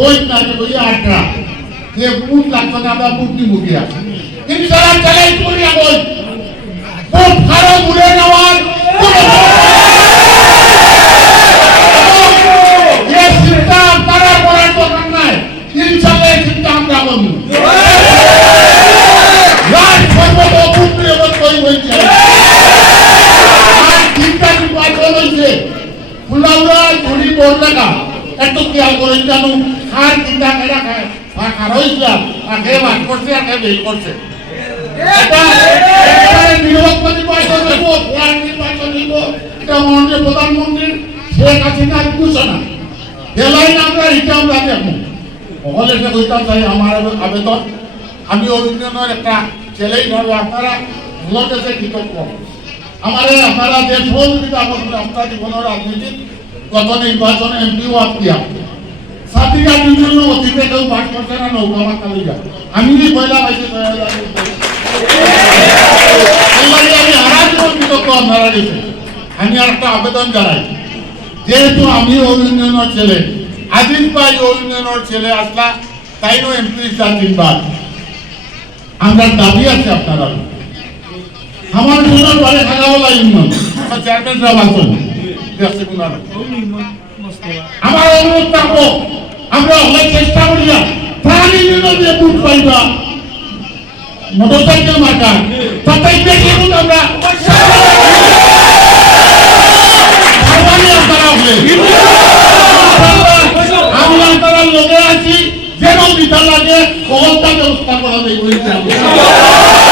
যে বই আটরা যে বুট লাগবে না, আমরা বুট নিবো গিয়া কিন্তু যারা চালাই করিয়া বই বুট খারাপ ঘুরে নেওয়ার ফুলাউরা ধরি বললেগা এত খেয়াল করেন জানো আর চিন্তা কেনা খায় আর আর হয়েছে আর করছে আর বেল করছে এটা এটা প্রধানমন্ত্রীর শেখ হাসিনার ঘোষণা আমরা এটা আবেদন আমি একটা আপনারা যে সহযোগিতা আপনার জীবনের গত নির্বাচনে এমপিও আপিয়া সাথীরা বিভিন্ন অতীতে কেউ পাঠ করছে না নৌকা লইয়া আমি যে পয়লা পাইছি আমি দিতে আমি আর একটা আবেদন জানাই, যেহেতু আমি অভিনন্দনের ছেলে আজিজ ভাই অভিনন্দনের ছেলে আসলা এমপি আমরা দাবি আছে আপনারা আমার জন্য পরে আমার অনুরোধ থাকব আমরা অনেক চেষ্টা করিয়া প্রাণ ইউনিয়ন দিয়ে বুট পাইবা মোটরসাইকেল মার্কা তাতে বেশি আমরা যেন কলটা ব্যবস্থা করা যাবে